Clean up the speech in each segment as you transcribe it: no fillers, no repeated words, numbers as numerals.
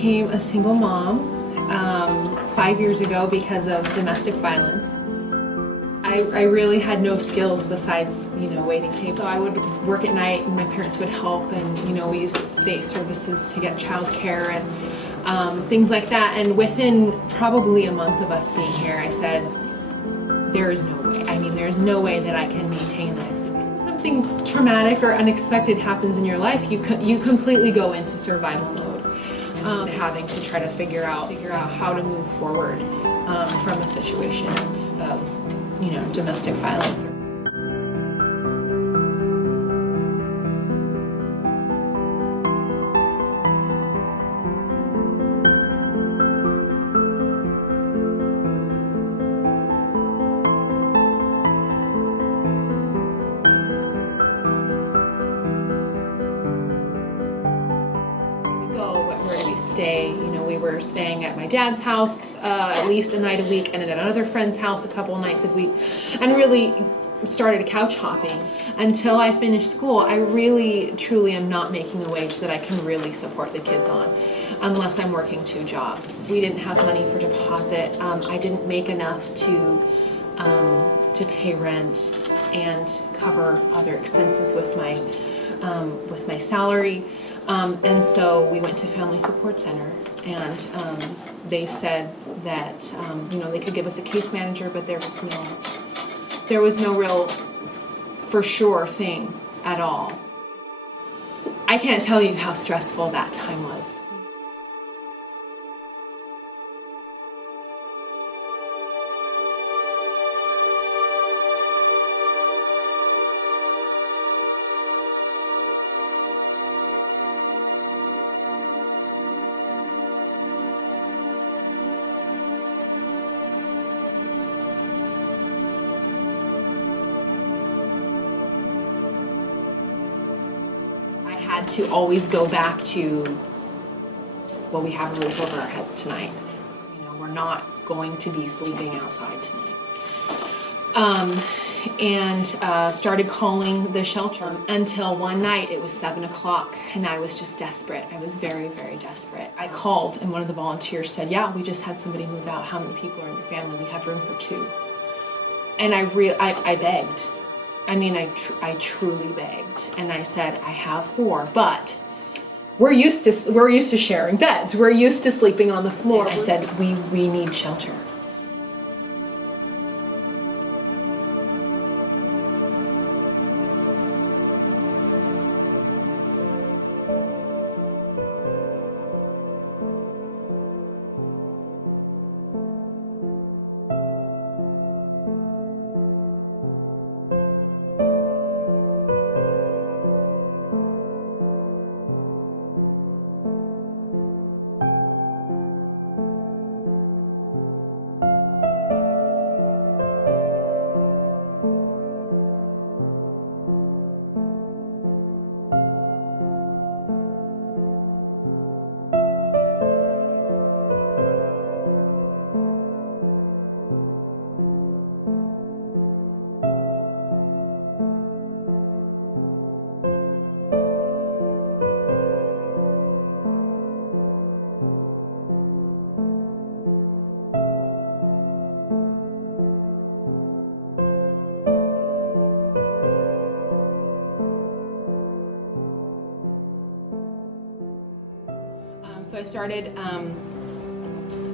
became a single mom 5 years ago because of domestic violence. I really had no skills besides, waiting tables. So I would work at night and my parents would help, and, we used state services to get childcare and things like that. And within probably a month of us being here, I said, there is no way. There's no way that I can maintain this. If something traumatic or unexpected happens in your life, you completely go into survival mode. Having to try to figure out how to move forward from a situation of domestic violence. Where do we stay? We were staying at my dad's house at least a night a week, and at another friend's house a couple of nights a week, and really started couch hopping until I finished school. I really, truly am not making a wage that I can really support the kids on unless I'm working 2 jobs. We didn't have money for deposit. I didn't make enough to pay rent and cover other expenses with my salary. And so we went to Family Support Center, and they said that they could give us a case manager, but there was no real for sure thing at all. I can't tell you how stressful that time was. Had to always go back to, well, we have a roof over our heads tonight. We're not going to be sleeping outside tonight. And started calling the shelter until one night it was 7 o'clock, and I was just desperate. I was very, very desperate. I called, and one of the volunteers said, yeah, we just had somebody move out. How many people are in your family? We have room for 2. And I begged. I truly begged, and I said, I have 4, but we're used to sharing beds. We're used to sleeping on the floor. And I said, we need shelter. So I started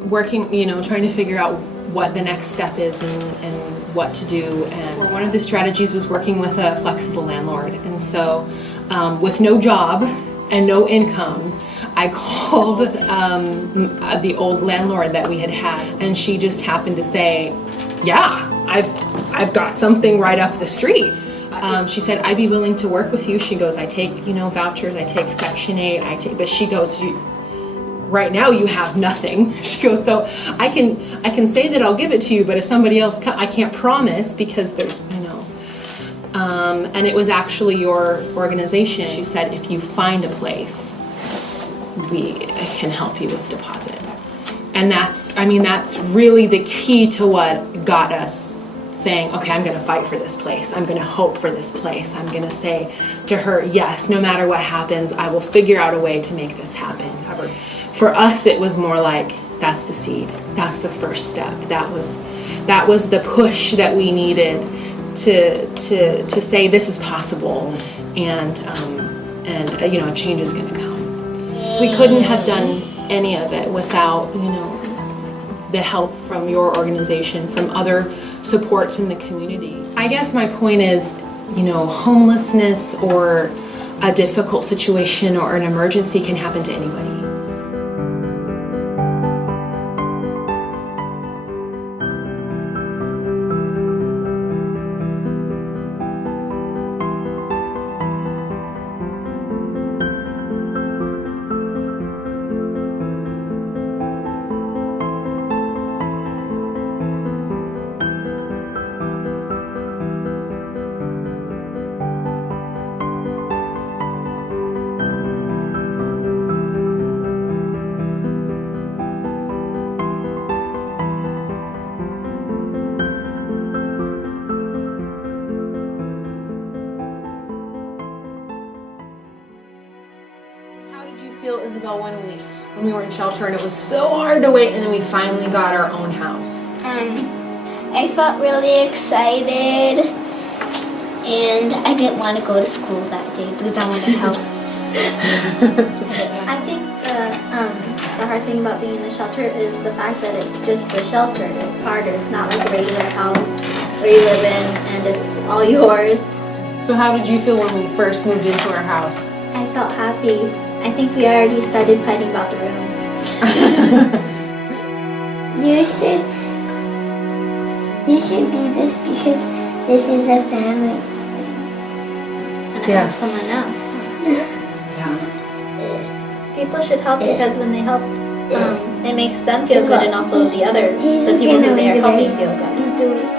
working, trying to figure out what the next step is and what to do. And one of the strategies was working with a flexible landlord. And so with no job and no income, I called the old landlord that we had, and she just happened to say, yeah, I've got something right up the street. She said, I'd be willing to work with you. She goes, I take, vouchers, I take Section 8, but she goes, right now you have nothing. She goes, so I can say that I'll give it to you, but if somebody else I can't promise, because there's, and it was actually your organization. She said, if you find a place, we can help you with deposit. And that's really the key to what got us saying, okay, I'm going to fight for this place. I'm going to hope for this place. I'm going to say to her, yes, no matter what happens, I will figure out a way to make this happen. for us, it was more like, that's the seed. That's the first step. That was the push that we needed to say this is possible, and change is going to come. We couldn't have done any of it without the help from your organization, from other supports in the community. I guess my point is, homelessness or a difficult situation or an emergency can happen to anybody. Feel, Isabel, when we were in shelter and it was so hard to wait, and then we finally got our own house? I felt really excited, and I didn't want to go to school that day because I wanted help. I think the hard thing about being in the shelter is the fact that it's just a shelter. It's harder. It's not like a regular house where you live in and it's all yours. So how did you feel when we first moved into our house? I felt happy. I think we already started fighting about the rooms. You should do this because this is a family. And I help someone else. Yeah. People should help because when they help, it makes them feel good, and also the people who they are helping feel good.